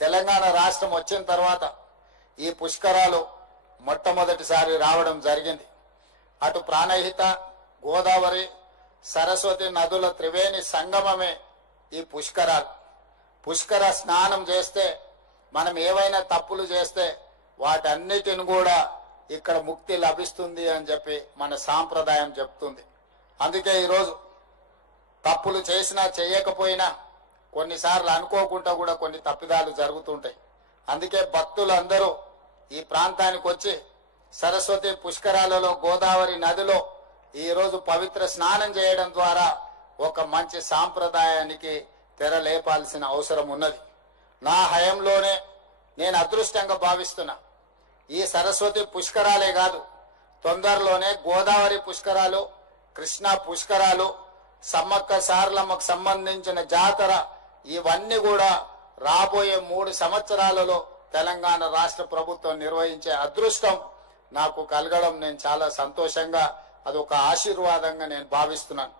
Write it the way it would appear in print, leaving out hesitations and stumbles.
తెలంగాణ రాష్ట్రం వచ్చిన తర్వాత ఈ పుష్కరాలు మొట్టమొదటిసారి రావడం జరిగింది. అటు ప్రాణహిత, గోదావరి, సరస్వతి నదుల త్రివేణి సంగమమే ఈ పుష్కరాలు. పుష్కర స్నానం చేస్తే మనం ఏవైనా తప్పులు చేస్తే వాటన్నిటిని కూడా ఇక్కడ ముక్తి లభిస్తుంది అని చెప్పి మన సాంప్రదాయం చెప్తుంది. అందుకే ఈరోజు తప్పులు చేసినా చేయకపోయినా కొన్నిసార్లు అనుకోకుండా కూడా కొన్ని తప్పిదాలు జరుగుతుంటాయి. అందుకే భక్తులందరూ ఈ ప్రాంతానికి వచ్చి సరస్వతి పుష్కరాలలో, గోదావరి నదిలో ఈరోజు పవిత్ర స్నానం చేయడం ద్వారా ఒక మంచి సాంప్రదాయానికి తెరలేపాల్సిన అవసరం ఉన్నది. నా హయంలోనే నేను అదృష్టంగా భావిస్తున్నా. ఈ సరస్వతి పుష్కరాలే కాదు, తొందరలోనే గోదావరి పుష్కరాలు, కృష్ణా పుష్కరాలు, సమ్మక్క సారలమ్మకు సంబంధించిన జాతర, ఇవన్నీ కూడా రాబోయే 3 సంవత్సరాలలో తెలంగాణ రాష్ట్ర ప్రభుత్వం నిర్వహించే అదృష్టం నాకు కలగడం నేను చాలా సంతోషంగా, అదొక ఆశీర్వాదంగా నేను భావిస్తున్నాను.